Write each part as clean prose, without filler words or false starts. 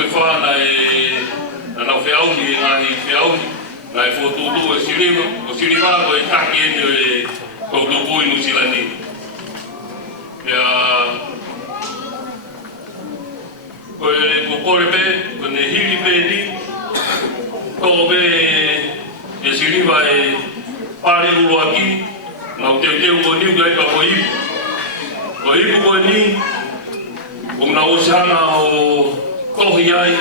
koe whāna na nau whiauni e ngahi whiauni na e whotūtū e siriwa o siriwa ko e taki ene e tōtūpui Nusilani ia ko e kokore pe ko ne hiri pe ni tō pe e siriwa e pare uru aki nau teu ko niu kai ka ko ipu ko ni o na osana o kohi ai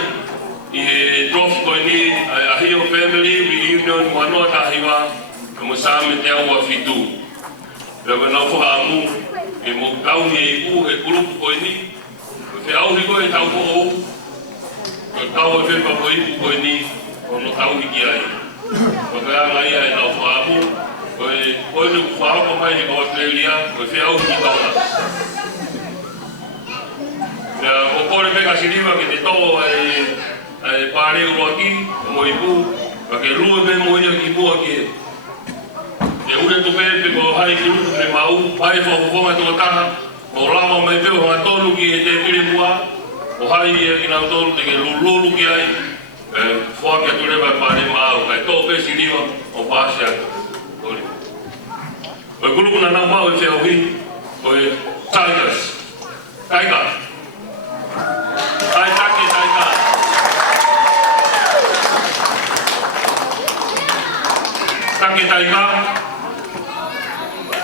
i drop ko ni a hio family reunion wanoa tahiwa ko mo same te au a fitu pero na fo amu e mo kauni e u e grupo ko ni fe au ri ko e tau ko tau e pa ko ipu ko ni o no tau ki ai ko ka ngai ai na fo amu ko no fa ko mai ko Australia ko fe au ki tona o kore peka siriwa ki te tō e pāre uro aki, mo i pū, ka ke rua me mo ia ki mua ki e ure tu pepe ko hai ki rutu me mau, hai whawhonga tō taha, o rama mai peo hanga tōru ki e te pire mua, o hai e ki nau tōru te ke lulu ki ai, whua ki atu rewa pāre mau, kai tō pe siriwa o pāse atu. O e kurukuna nau mau e whiau hi, o e Tigers, Tiger. Taki taika,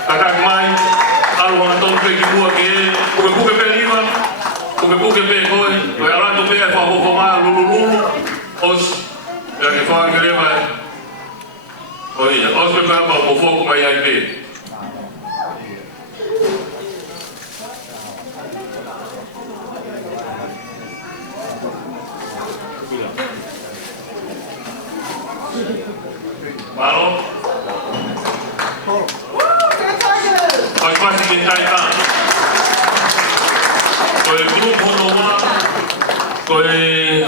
kakak mai, alu hanga tonu pe ki mua ke kuke kuke pe liwa, kuke kuke pe koe, koe aratu pe e whahoko maa lulu, os, ea ke whaha ke rewa e, o ia, os pe kapa mo whoku mai ai pe. Malo. Faz parte de Taika. Foi o grupo normal. Foi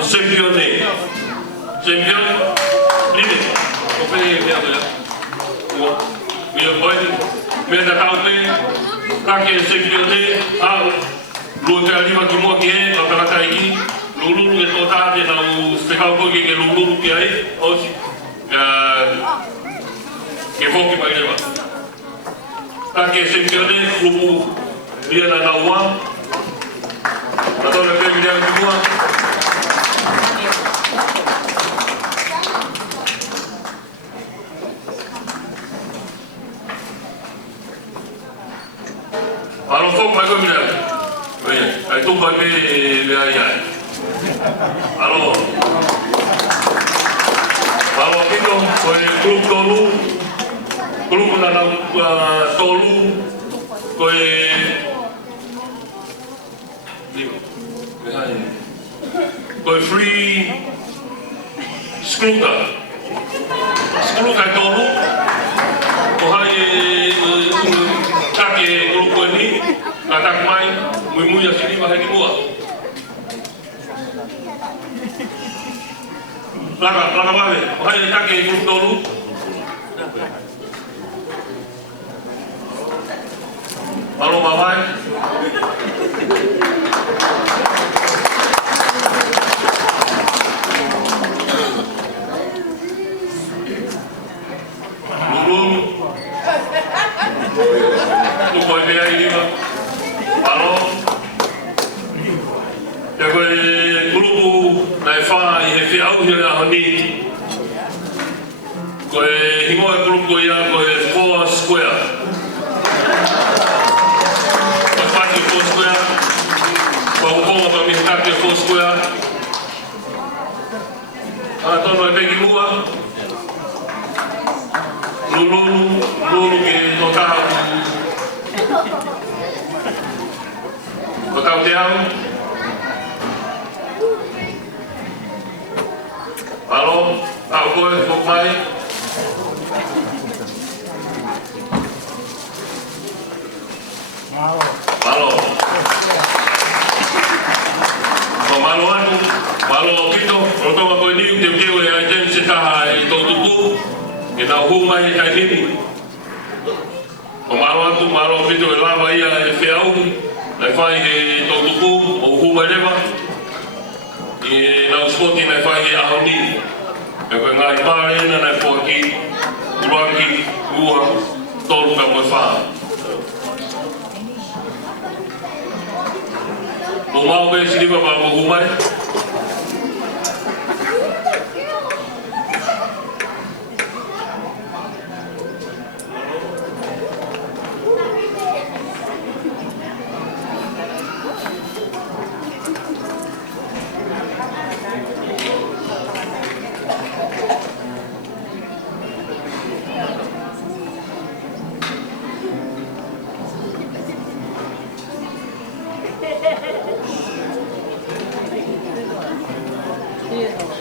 campeone. Campeone. Líder. O que é agora? Meu pai, meu da calpe. Tá que campeone. Ah, luta ali mas que mo que é, para cá aqui. Lulu que toda de não se calco que lulu que aí, hoje. Que vou que vai levar. Tá que se perde grupo dia na rua. Então na pele dia de rua. Alô fogo vai comigo. Oi, aí tu vai ver aí. Alô. Alô Pito, foi grupo Tolu. Grupo na Tolu, foi free Skruka. Skruka Tolu, o hai take grupo ni, katak mai, muimuia sini bahai di mua. Plaga bave, o hai take grupo Tolu. Halo Bapak. Lulung. Tu boleh beli ini Pak. Halo. Jago grupo naifa i au hira hani. Koe hingo e grupo ia koe 4 square. Que fosse coisa a tono e pegi mua lulu que notava o te amo alô ao coisa pouco mais alô Malo Pito, roto ko ni te ke o ya jen se ta ai to tuku e na huma e kai ni o malo Pito e lava ia e feau na fai e to tuku o huma leva na uspoti na whai ahoni. E koe ngai pāre na nai pōki, uruaki, ua, tolu ka moe whā. Mo mau ke siripa pa mo humai. Yeah.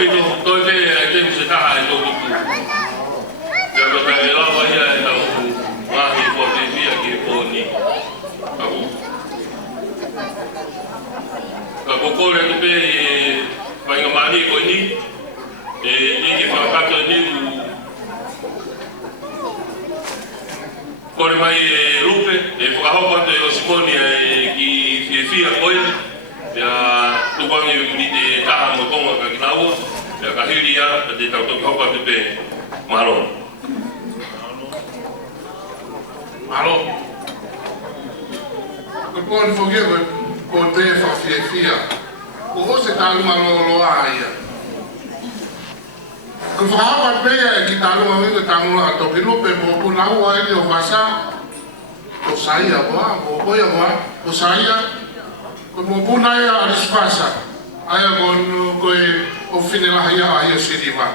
pito toi pe ai te se ta ai to tu. Ya ko ta la wa ya ta u ma hi ko te via ki po ni. Aku. Ka ko ko le pe pa nga mari ko ni e ki fa ka to ni kore mai rupe e whakahopa te o Simoni ki whiawhia koe ia tupangi ni te taha mo tonga ka kinaua ia ka hiri ia ka te tautoki hopa te pe mahalo mahalo ko pōni whokia ko te whawhiawhia ko ose tāluma loa ia ko whakahopa pēia e ki tāluma winga tāngula a toki lupe mo punau a ili o whasa ko saia koa, ko koia koa, ko saia ko mo punai a rispasa aia ko e o whinelaha ia a ia siriwa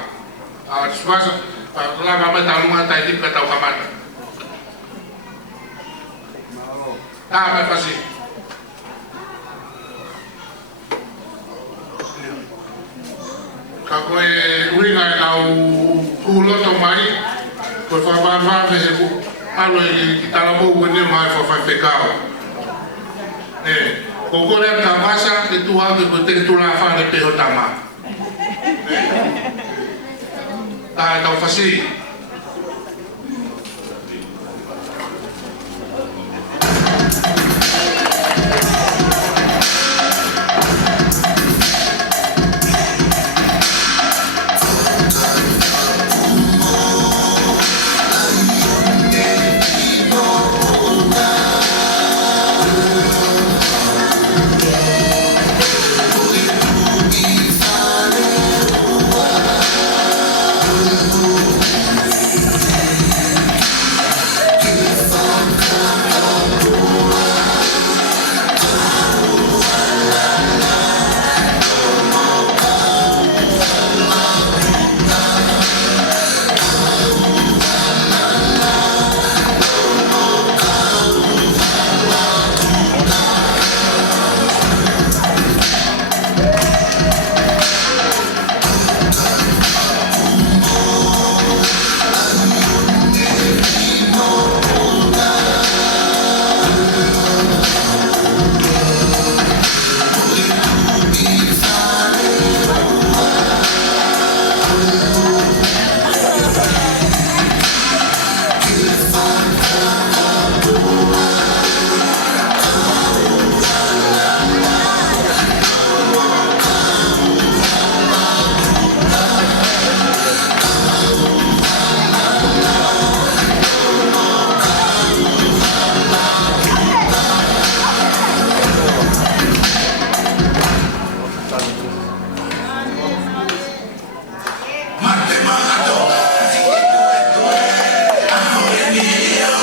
a rispasa langa mai tāluma tai tika tau kamata tā mai whasi ka koe uinga e kau kuloto mai koe whawawhawe he ku alo e ki taramou kone mai whawhawhekao ko kore ka pasa ke tu ake ko te tula whane peho tama tā e tau whasi Mate makato, ike tu e, aho e mi ia.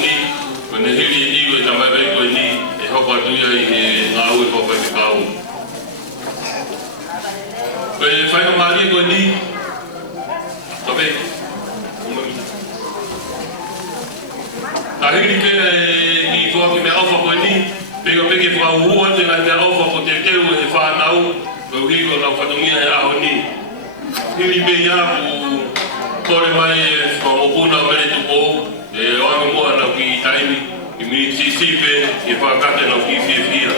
ni kone hiri ni ko tama be ko ni e hoko atu ia i ngā ui ko pe kau. Ko e whai mali ko ni tobe. Ta hiri ke i ko ki me ofa ko ni pe ko pe ke fa hua te na te ofa ko te keu e fa nau ko hi ko na fatongia e aho ni. Hiri pe ia ku kore mai e whamopuna mere tupo e oangi moa na ki taimi i mini sisipe e whakate na ki whiawhia.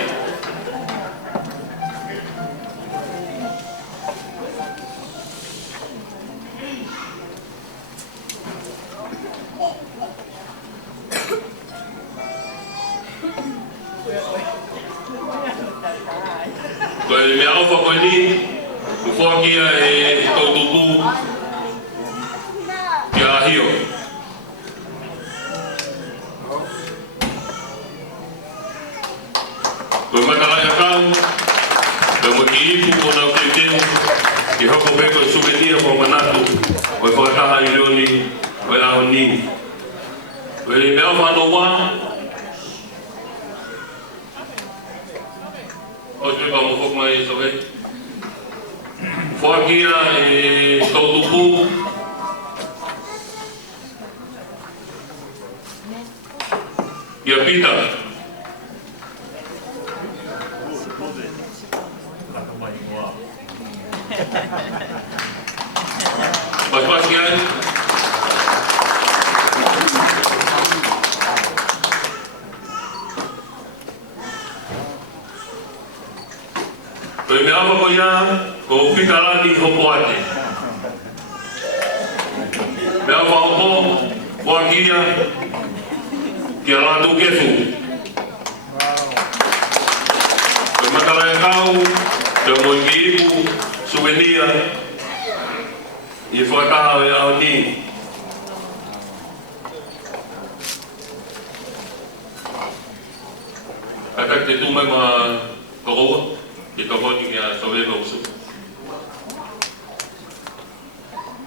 Koe mea awha koe ni, ku whakia e tautupu ki a hio. Koe matarai a kau, koe mo ki ipu ko nau te teo, ki hoko pe koe souvenir ko manatu, koe whakataha i leoni, koe aho ni. Koe mea whano wā, o te pa mo whok mai e soe. Whakia e tautupu, ia pita. Pas kiai. Koe me apa ko ia, ko pita lani hopo ate. Me apa hopo, whakia, ki a lātou kefu. Koe matarai kau, te moi ki ipu, souvenir, i whakataha e au ni. Katak te tūmai ma koroa, ki tokoni ki a soveva usu.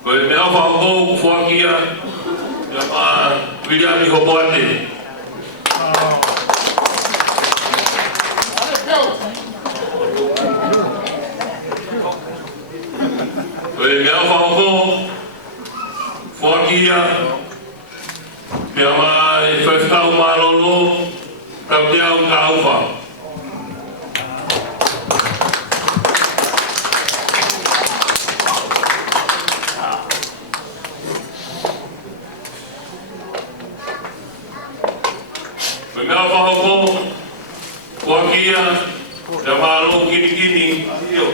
Koe me awha ho whakia, ia ma wiriani hopo ate. Koe me awha ho whakia, ia ma e whaitau marolo, tau te au ka awha. Koe me awha ho whakia, ia marolo kini hio.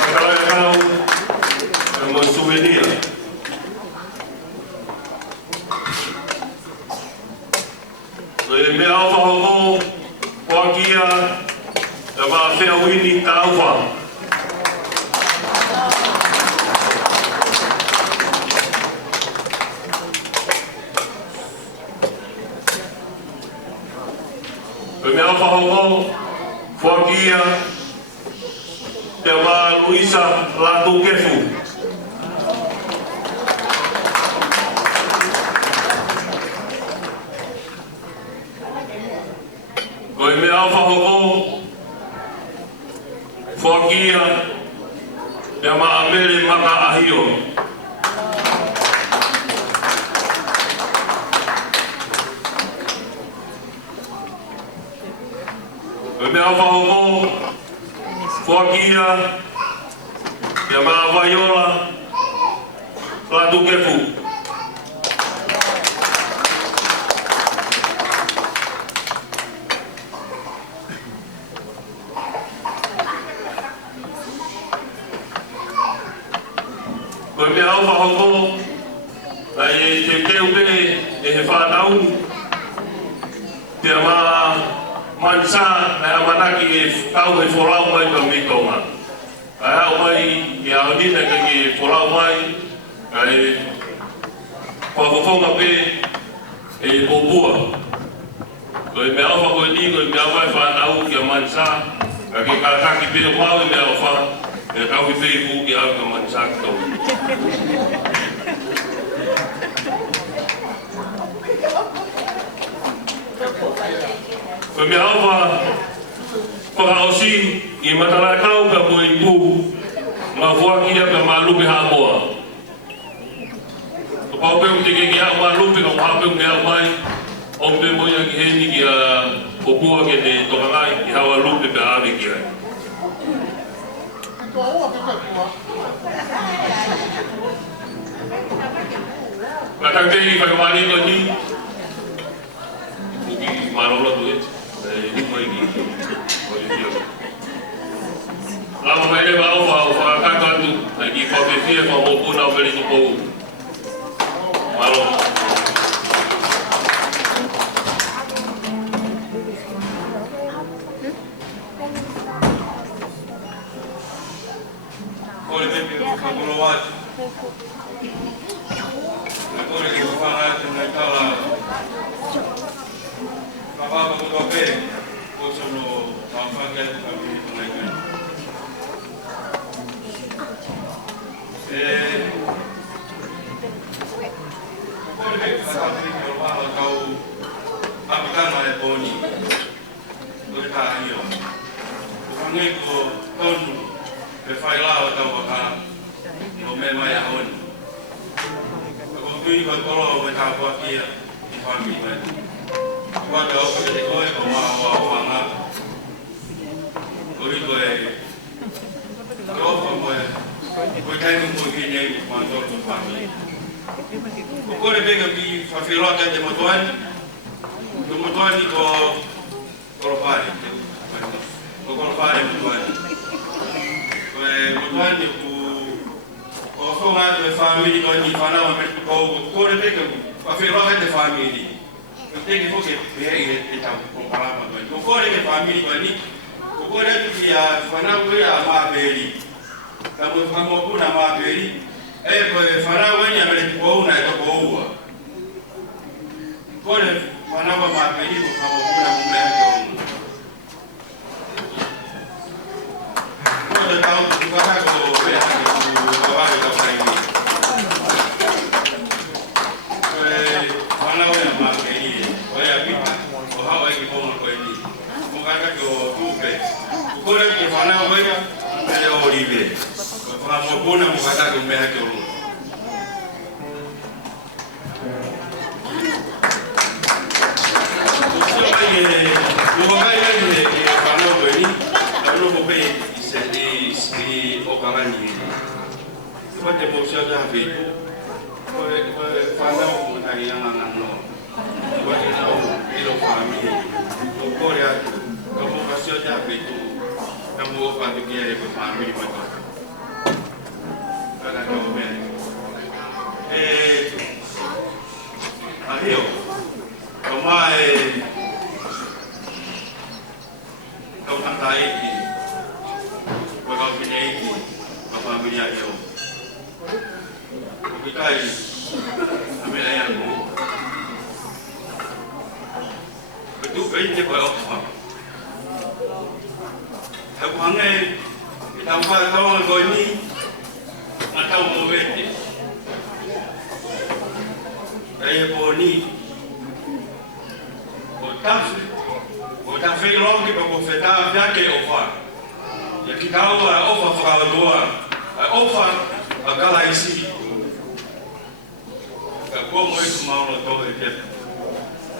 Matarai kau, ia mo souvenir. Koe me awha ho whakia, ia ma whea wini ka awha. Koe me awha ho whakia, ia ma Luisa lātou kefu. Koe me awha ho whakia, ia ma Amere maka ahio. Koe me awha ho whakia, ia ma Vaiola lātou kefu. Koe me awha ho ai te teu pe e he whānau, te ma mansa na manaki e kau e wholau mai pa mikonga. Ai au mai ki a onina ka ki wholau mai, ai whakafonga pe e popua. Koe me awha koe ni, koe me awha e whanau ki a mansa, ka ki karakaki pe o mau e me awha, e kau i pe i pū ki au ka mansa ki tau. me awa whakaosi i matarakau ka po i pū ma fuakia ka malupe hamoa. Ka paupeu te ke hao malupe ka whapeu me au mai o me moia ki heni ki a popua ke te tokangai ki hawa lupe pe awe ki ai. Katangtei whai wani ko ni Uki marola tu et Umai ki Lama mai lewa au whakakaka atu Naki whawewhia kwa mopuna o pere tukou Marola Kore pepe o kakuro watu. Kore ki whanga atu nai tala. Kapapa kutua pe. Koso no mawhaki atu kami hitu nai kani. Kore pepe kakatri ki o pahala kau apitana e poni. Kore ka hio. Kupangai ko tonu. Pe whai lao tau waka no me mai a honi. Ako tui ko koro o me tā whakia i whaki mai. Kua te oka te koe ko maa hoa o hanga. Kori koe te oka koe koe tainu koe ki nei i whantor ko whaki. Ko kore peka ki whawhiroa te motuani. Ko motuani ko koropare. Ko koropare motuani. Motuani ko whonga atu e whamiri ko ni whanau me ko kore peka whawhiroa te whamiri. Ko teke whoke pēa i te tau ko parama koe. Ko kore ke whamiri koe ni, ko kore atu ki a whanau koe a māpēri. Ka mo whamopuna māpēri, e koe whanau koe ni a mere tuko una e toko ua. Kore whanau a māpēri ko whamopuna mumea ke onu. Kore tau tukaka ko pēa hake ku kawari ka whaimi. Koe whanau e a māpēri. Oia pita, o hawa e ki pōma koe ni. Mokaka ki o tūpe. Kore ki whanau koe, ele o rive. Whamopuna mokaka ki o mea ki o runga. Muhokai e whanau koe ni, tauno ko pe i o karani. Iwa te mōsia te hawhitu, koe whanau muna i anga ngano. Iwa te tau i lo whamiri. Ko kore atu, ka mōkasio te hawhitu, ka mōwhatu kia e koe whamiri mato. Kaka kau mea. Ahio, kau mai kau tata eki, kau pine eki, kau whamiri a eo. Ko kikai, amela ia ko. Betul betul koe ofa. Aku hangai, kita buat kawan koe ni, atau mau bete. Kaya po ni, o ta whailong ki pa ko whetā whiake ofa. Ia ki kaua ofa whakawatua, ofa a kala isi. Ka kua moi ku maono tō e te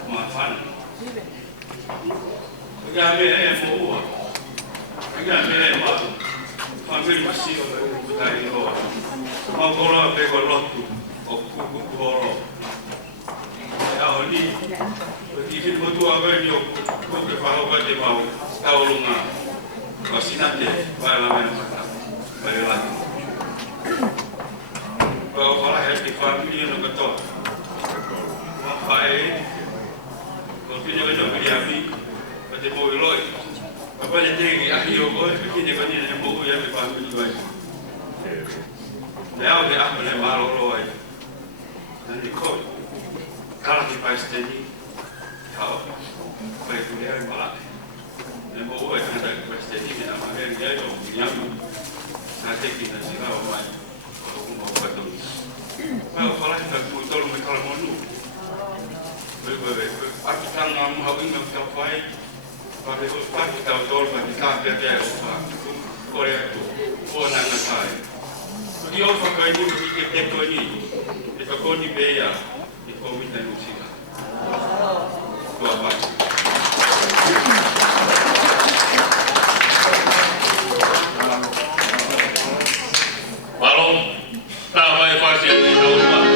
mawhana. Ia me e mo ua. Ia me e ma. Whamiri masiko ka kukutai roa. Mau koroa peko lotu o kuku koro. Ia o ni. Ki whitu motua koe ni o kuke whahauka te mau taurunga. Wasinate, vai la mena mata. Vai la. Kau whala he te whamiri no katoa. Whae. Kau whine wena whiri api. Pa te mōi loi. Papa le tegi ahi o koe. Whine kani ne mōi api whamiri vai. Le au te apa le maroro ai. Nani koe. Karaki paisteni. Kau. Pai kurea i malate. Ne mōi ai kanda ki paisteni. Mina maheri ai o minyamu. Nā teki na singa o mai. Well, kalau kita betul mereka monu, aku tang am hawing nak capai, Tapi kita tahu bahwa kita kerja Korea itu orang Nasai. Jadi orang kaya ini kita kau ini bayar di komunitas Nusa. Itu apa? Malam tak baik pasien di rumah.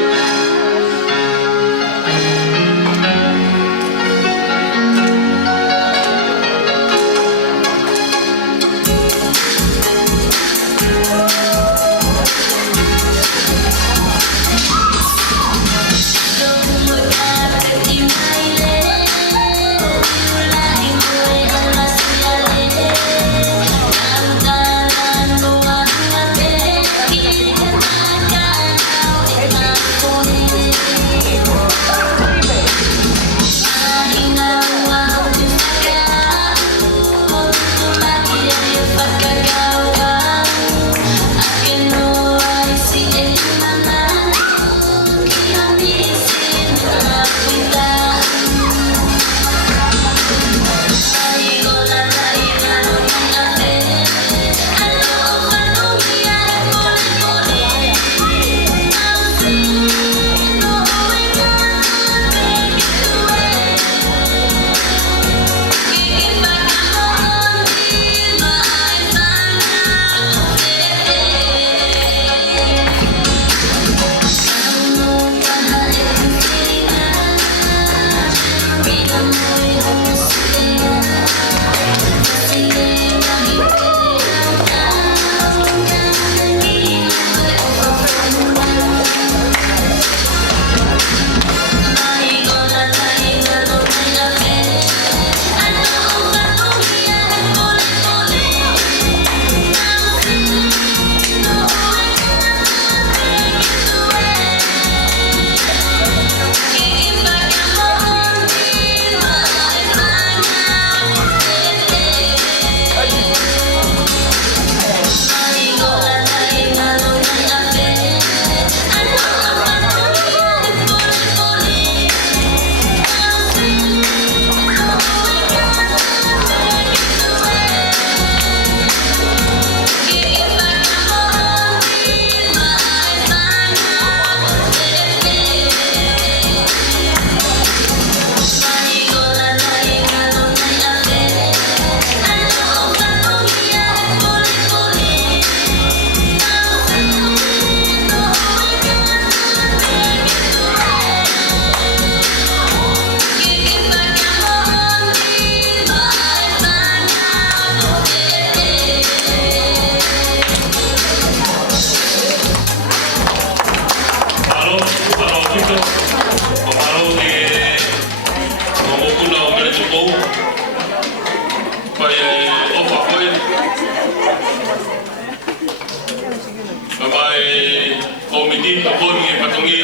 Komiti Kebun Patungi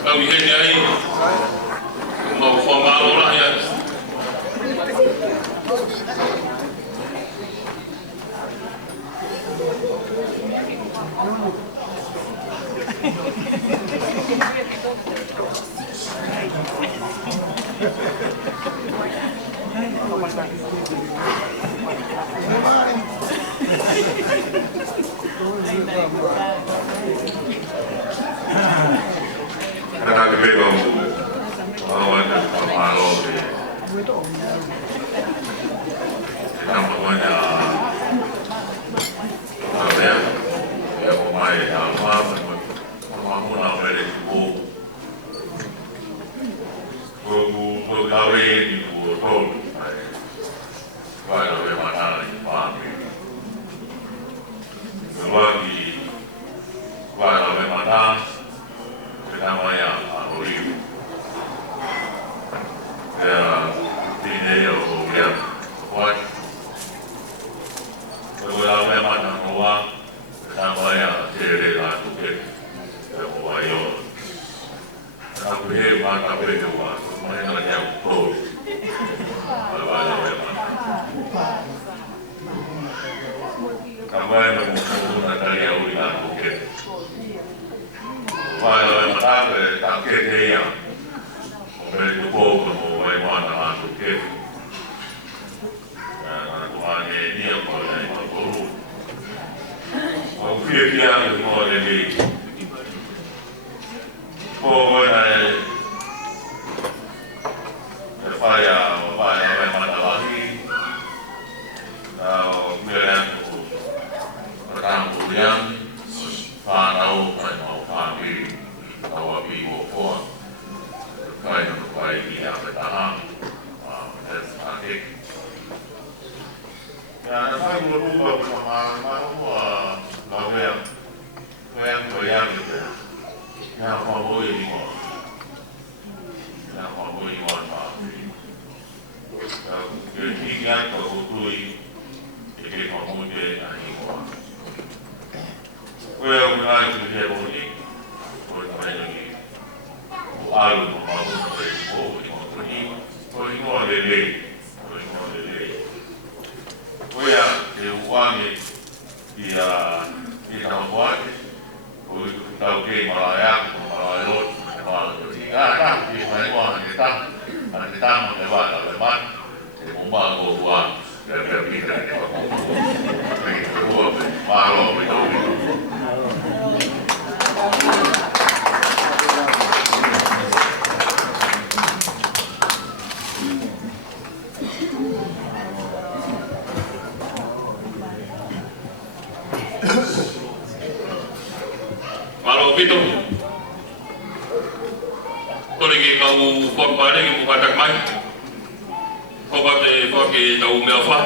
kau ini ai mau formal rakyat Karena kita melawan pemalu di namanya apa ya pemain alfa pemain apa dari itu berkawin di Bogor, kalau bagaimana di Pami, lagi kalau bagaimana namanya Aluri, ya ini yang kemudian buat kalau bagaimana Noah namanya jadi lalu kita bayo, aku hebat tapi cuma mereka yang pro, kalau bagaimana, kamu yang menggunakan dari Aluri lalu kita. Kalau yang tak kita yang Pwede tu po kung may mga nakatugkip. Natuhan niya po na ituturo. Kung piyag-piyag mo nili. Po ko na Faya may matalaki. Meron po matang tuliang. Panaw ay maupami. Tawabi ko po. Kaya naman po ay iyakatahan. Atik. Kaya nasay mo rumba ko mga gawin. Kaya ito. Kaya mabuhay mo. Kaya mabuhay mo ang mga. Kaya tigyan ko kutuloy. Ikay mabuhay ang imo. Kaya mengalir dunia politik, boleh lagi. Alu membangun politik, ada lele. Kaya diuangi dia kita buat, tahu ke Malaya, Malayot, Malayot. Di mana kita mengebat, membangun buat, dan kita malu itu. Malo pito. Tole ke kau buat pada ke buat tak mai. Kau buat tahu melfa.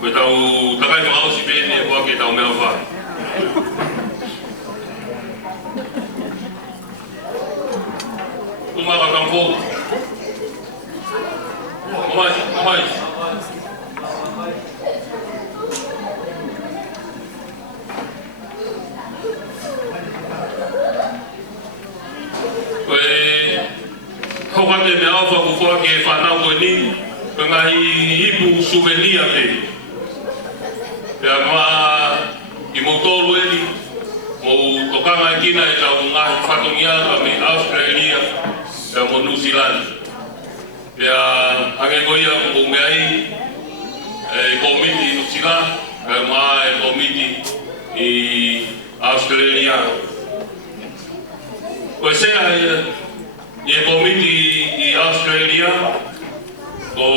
Kau tahu takai mau si bene buat ke tahu melfa. Uma akan po. Mamai. Kau kata ni apa buat ke fanau ini pengai ibu souvenir ni. Biarma imotor ini mau tukang lagi na jauh ngah fatunya kami Australia dan New Zealand. Biar angin goyang bumai komiti New Zealand dan komiti di Australia. Saya ye komiti di Australia ko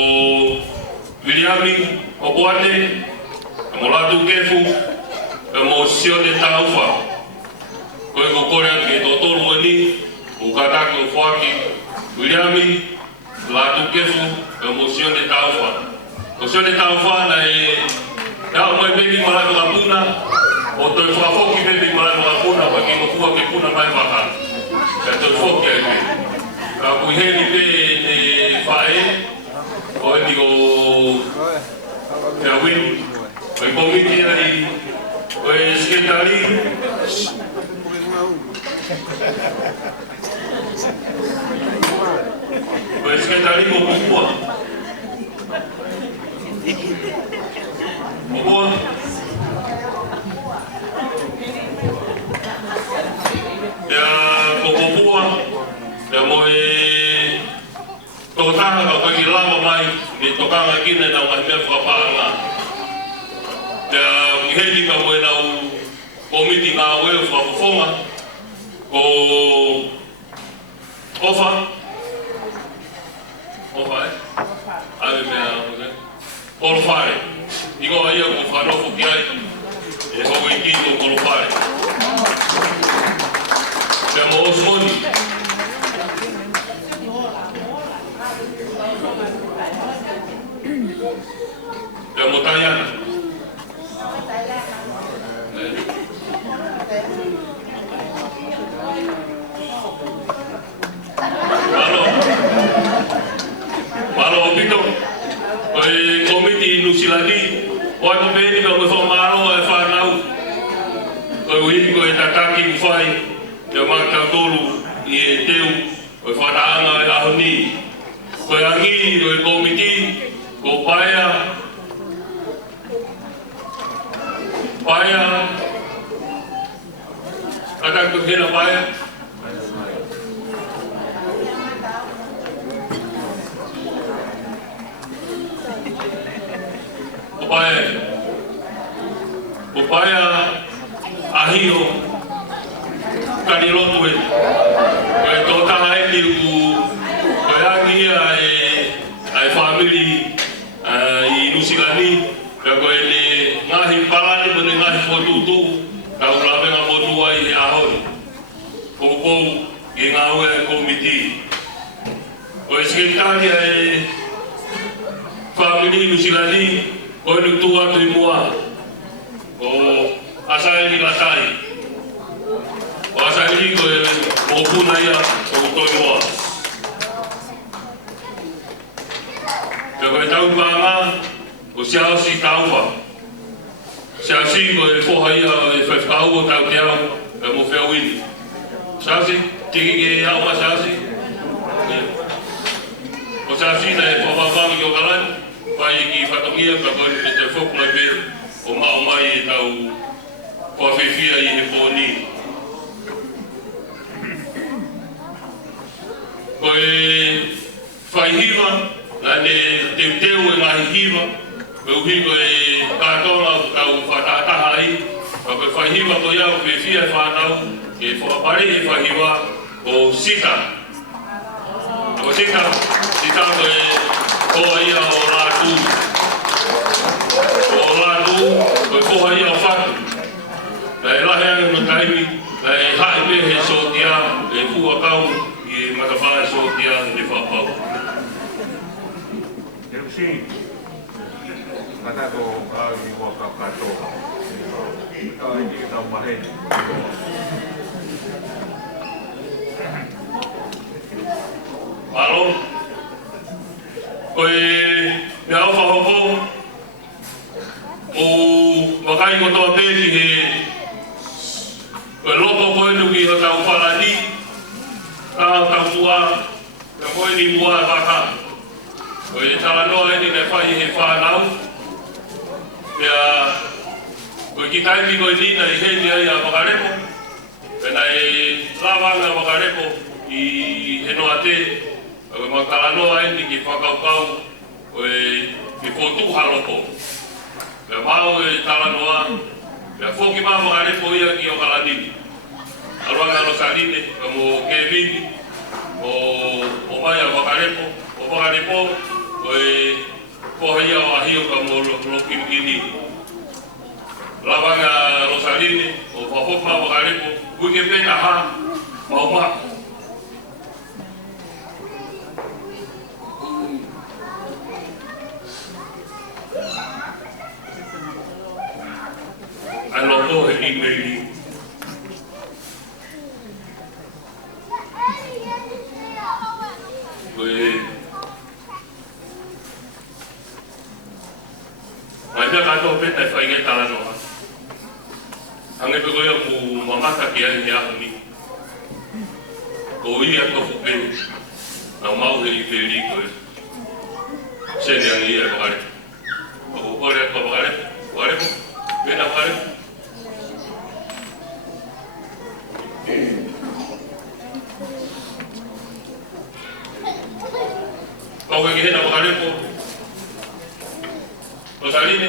Williami Obuate Molatu Kefu emotion de taufa ko korea ke totor moni ukata ko fuaki Williami Latu Kefu emotion de taufa na dao mai bebi mala lapuna o to foki bebi mala lapuna wa ke mo ke puna mai baka to foki ai aku heli pe ne fae o digo ya win o komiti ai o sekretari o sekretari ko buat ya kokopua ya moe tokana ka pagi lama mai ni tokana kine na mahme fapanga ya heli ka moe na komiti na we fafonga ko ofa ave me por fare digo io con farò fukiai e come intendo con fare siamo osmoni siamo italiani malo opito komiti nusiladi wa mbeni ba mo maro e fanau ko wi ko tataki mfai ya mata tolu i teu o fanaanga e ahoni ko yangi o komiti ko paya ada ko hena paya Upaya ahio kanilotu e tō taha e ki ku koeangi ai family I Nusilani koe le ngahi parani mene ngahi potutu ka ulawenga motua I ahori kou I ngaue komiti koe sekretari ai family Nusilani koe nutua tui mua o asai ni latai o asai ni koe o puna ia o toi moa koe tau pāma o siaosi tauwa siaosi koe poha ia e whewhau o tau te au e mo whiawini siaosi tiki ke au ma siaosi o siaosi na e whawawami ki o kalani pai ki whatongia ka koe ni te whokuna pe o mao mai e tau whawhiwhia I he pōni. Koe whaihiwa, na ne teuteu e ngahi hiwa, koe uhi koe kātona tau whatataha ai, koe whaihiwa koe iau whiwhia e whanau, e whakapare e whaihiwa o sita. Koe sita koe koa ia o rātū. O rātū, koe koha ia o whatu. Na e lahe anga no taimi, na e hae me he sotia, e fua kau I matawhana sotia ni whapau. Si, kata ko au I waka katoa. Kau I kita mahe. Alo, koe me au whahopo, o wakai ko toa pēki he koe lopo koe nuki ho tau whalani, tau mua, ka koe ni mua waka. Koe tala noa eni ne whai he whanau, pia koe ki taimi koe nina I heni ai a wakarepo, pena e lawanga wakarepo I henoa te, koe ma tala noa eni ki whakaukau, koe ki whotu halopo. Pia mau e tala noa, pia whoki maa wakarepo ia ki o kalanini. Aluanga no saline, kamo kevini, o mai a wakarepo, o wakarepo, koe koha ia o ahio ka mo lokini. Lawanga Rosaline, o whahokma wakarepo, kuike pēna ha, mauma. Ai loko he emaili. Koe mai pia kato peta e whaingai tala noa. Ange pe koe ku mamata ki ai hea huni. Ko ia tofu pe, na mau he I peri koe. Sene angi ia wakare. Ko kore ko wakare, wakare ko, pena wakare. Kau ke hena wakare ko. Rosaline.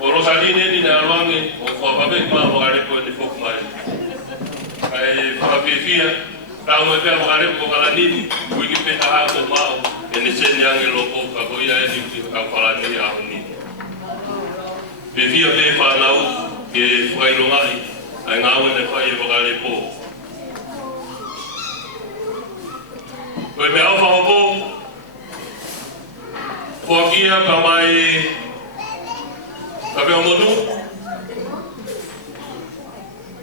O Rosaline ni na aluange o whapape ma wakare ko ni foku mai. Ai whakapewhia, tau me pia wakare ko kalanini, wiki peta haa ko mao, e ne sene ange loko ka ko ia e ni ka whalani a huni. Pewhia pe whanau ke whakailongai, ai ngāwe ne whai e wakare ko. Koe me au whahopo, whakia ka mai ka peo monu,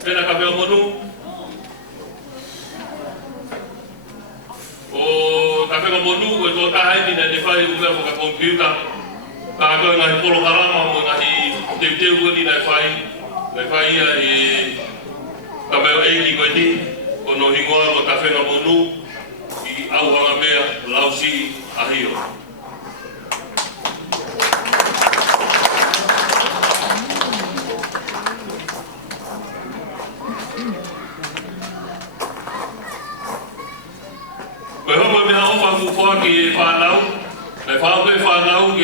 pena ka peo monu, o ka peo monu koe tō tahaini na ne whai unga mo ka kompiuta, ka koe ngahi polo karama mo ngahi teuteu ni na whai ia e ka peo eiki koe ni, kono hingoa mo ka whenga monu, I auhanga mea lausi ahio. Koe hopo mea ofa ku whaki e whanau, e whau koe whanau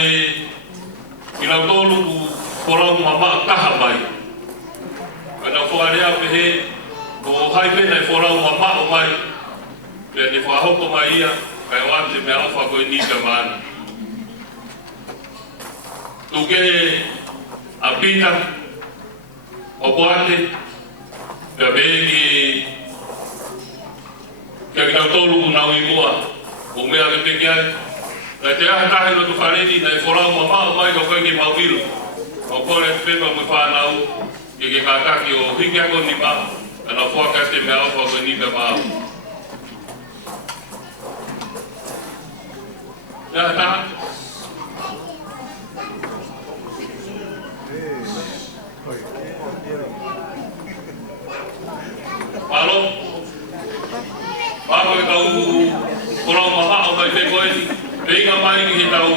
mai ina tolu kolau mama kaha mai. Ana whaarea pehe o haipe nei kolau mama o mai. Pea ni whahoko mai ia kai wate mea awha koe ni ka mana. Tuke a pita o boate pea begi kia ki tolu nau i mua o mea me peke ai. Lai te aha tahi no tu whareni nei wholau mama o mai ka koe ki mauiru. O kore pepa mo whanau i ke kakaki o hiki ako ni ma ana whaka te mea awha koe ni ka mau. Te aha taha? Palo? Pako e tau wholau mama o mai te koe ni. Peinga mai ni he tau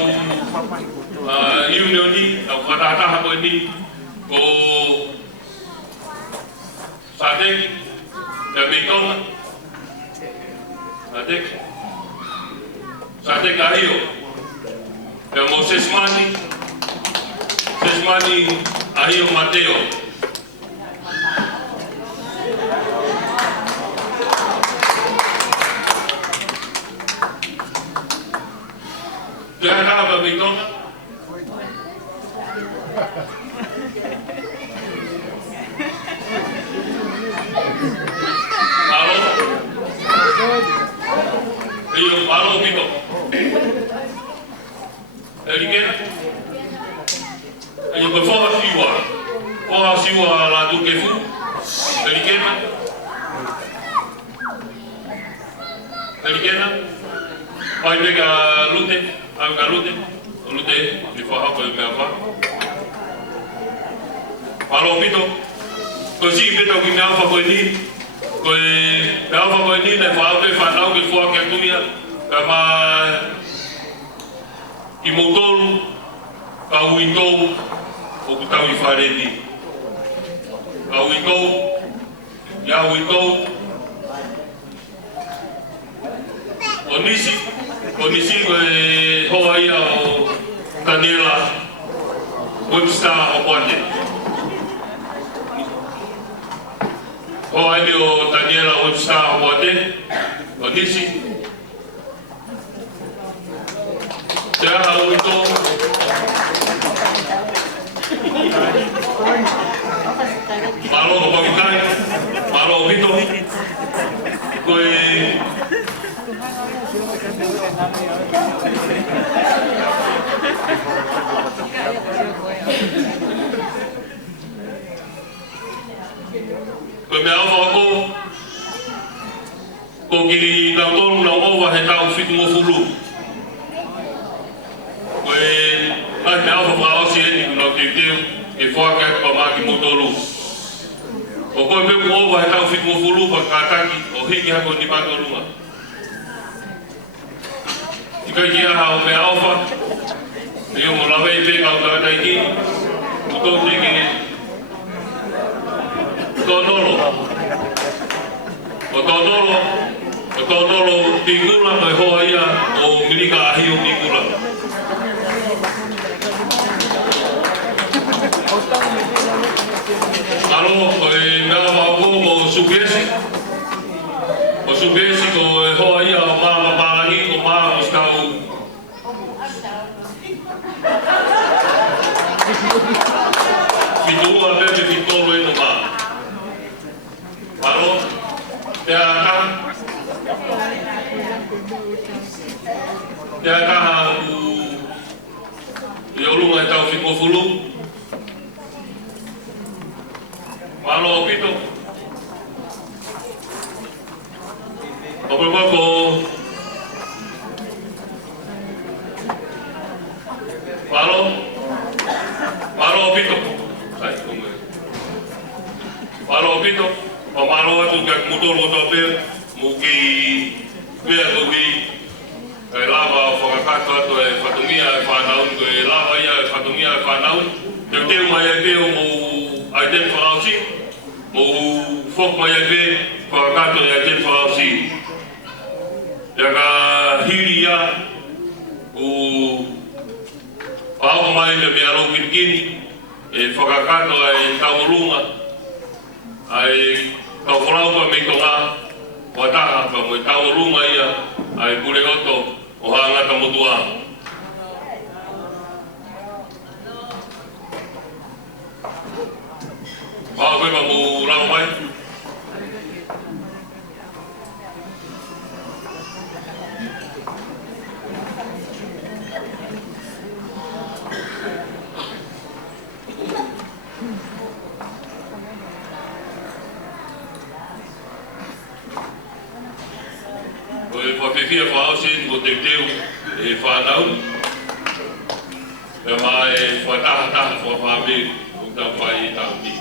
unioni, tau whatataha koe ni ko Sadek, te Mekona, Sadek Ahio, te mo Sesmani Ahio Mateo. Te aha ka Mekona? Palo? Iyo, palo pito. Elikena? Iyo, koe whoha siwa la tukefu. Elikena? Pai peka lute, ka lute, ni whahako i mea wha. Palo pito. Koe si pito ki mea wha koe ni. Koe mea wha koe ni nei whaau te whanau ke whua kia tuia. Ka ma i motoru, ka huitou o kutau i whareni. Ka huitou, ia huitou. O nisi koe hoa ia o Daniela Webster o Boate. Hoa ia o Daniela Webster o Boate. O nisi. Te aha uito. Malo o Pakitai. Malo o Vito. Koe koe mea awha ako ko ki tau tolu nau owa he tau whitu mo fulu koe mai mea awha whaosi eni nau te teo e whaka pa maki mo tolu o koe pepu owa he tau whitu mo fulu pa kātaki o hiki hako ni patolunga Ika ki aha o mea awha Io mo lawe I peka o tātai ki o tō teke Tōnoro o tōnoro tingula mai hoa ia o Mirika Ahio tingula Alo, koe mea wauko mo Subiesi o Subiesi ko hoa ia o maa maparangi o maa mistau Fitua pepe fitolo ino maa Alo, te akaha I olunga e tau whiko fulu Malo o pito O pepako Malo o pito Malo o pito O malo atu kak motor o tau pēr Muki Pea kowi Kai lava o whakakato ato e whatungia e whanaun Kai lava ia e whatungia e whanaun Teu teu mai e pēo mo Aiten whanausi Mo whok mai e pē Whakakato e aiten whanausi Ia ka hiri ia O Wahao mai me mea rau kinikini, e whakakato ai taurunga, ai taukorauka me tonga, wataha pa mo taurunga ia, ai kure oto o hangata motua. Wahao koe ma mo rau mai. Whakewhia whaosin ko te teu e whanau. E mai whataha whawhame o ta whai e tau ni.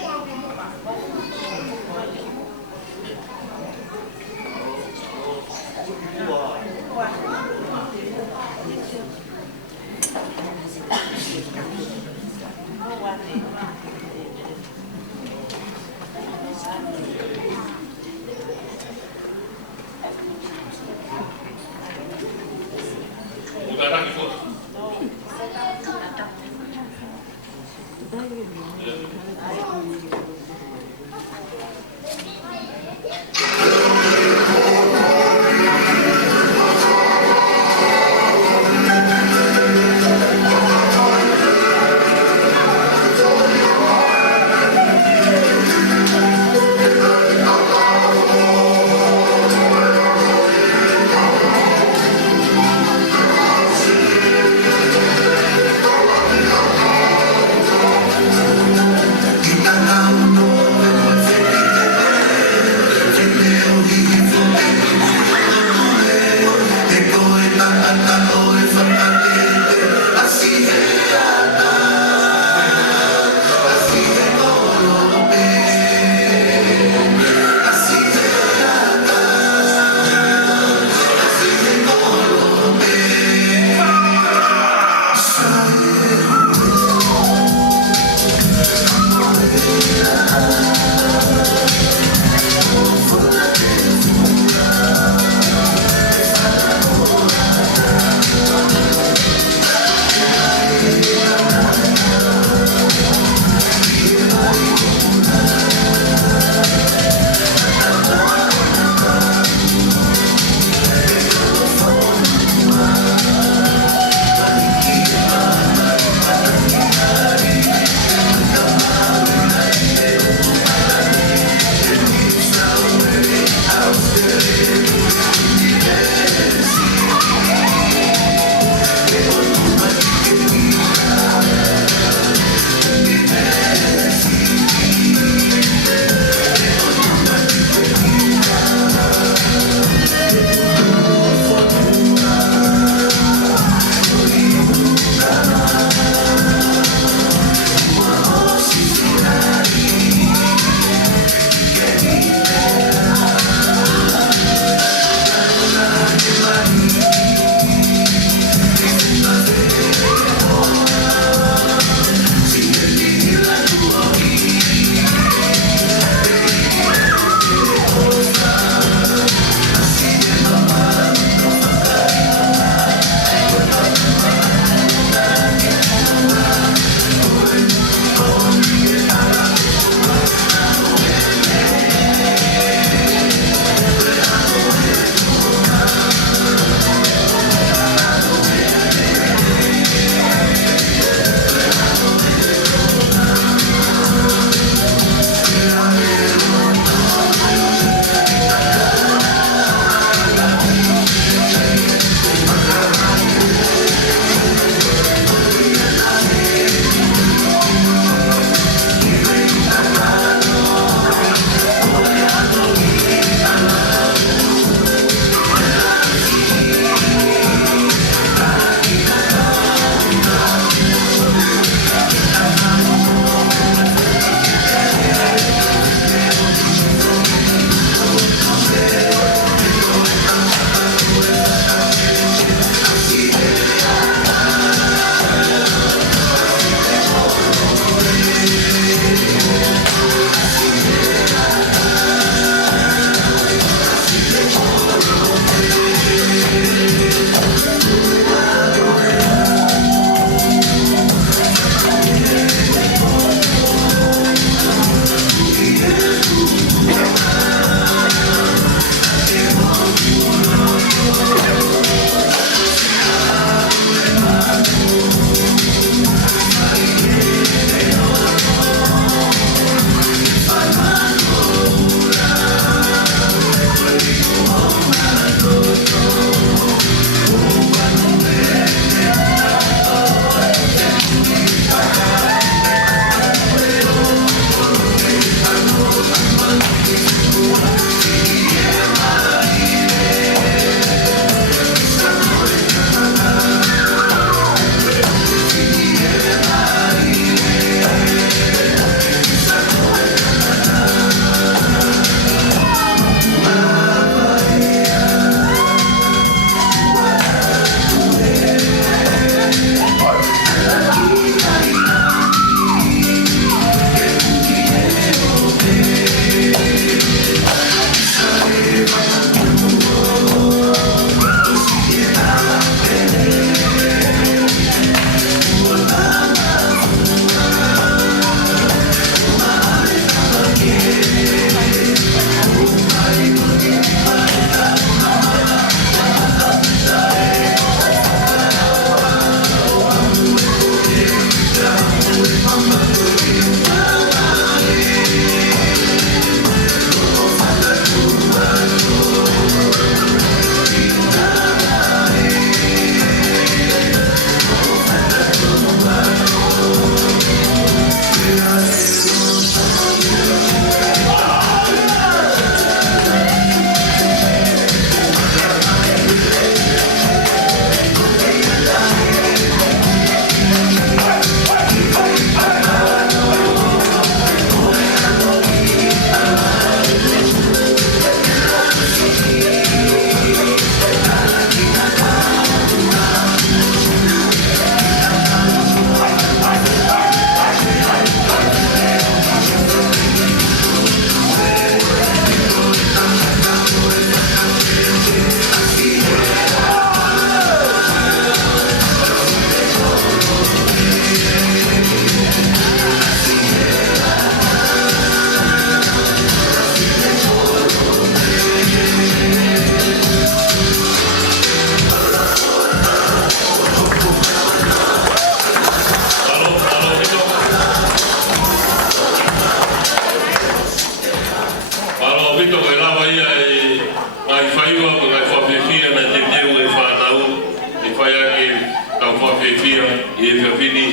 e fefini.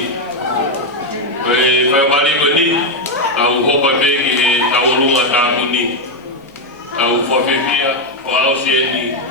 Whai mari ko ni, au hopa pegi e tawolunga tāpuni. Au whawhewhia, o au sieni.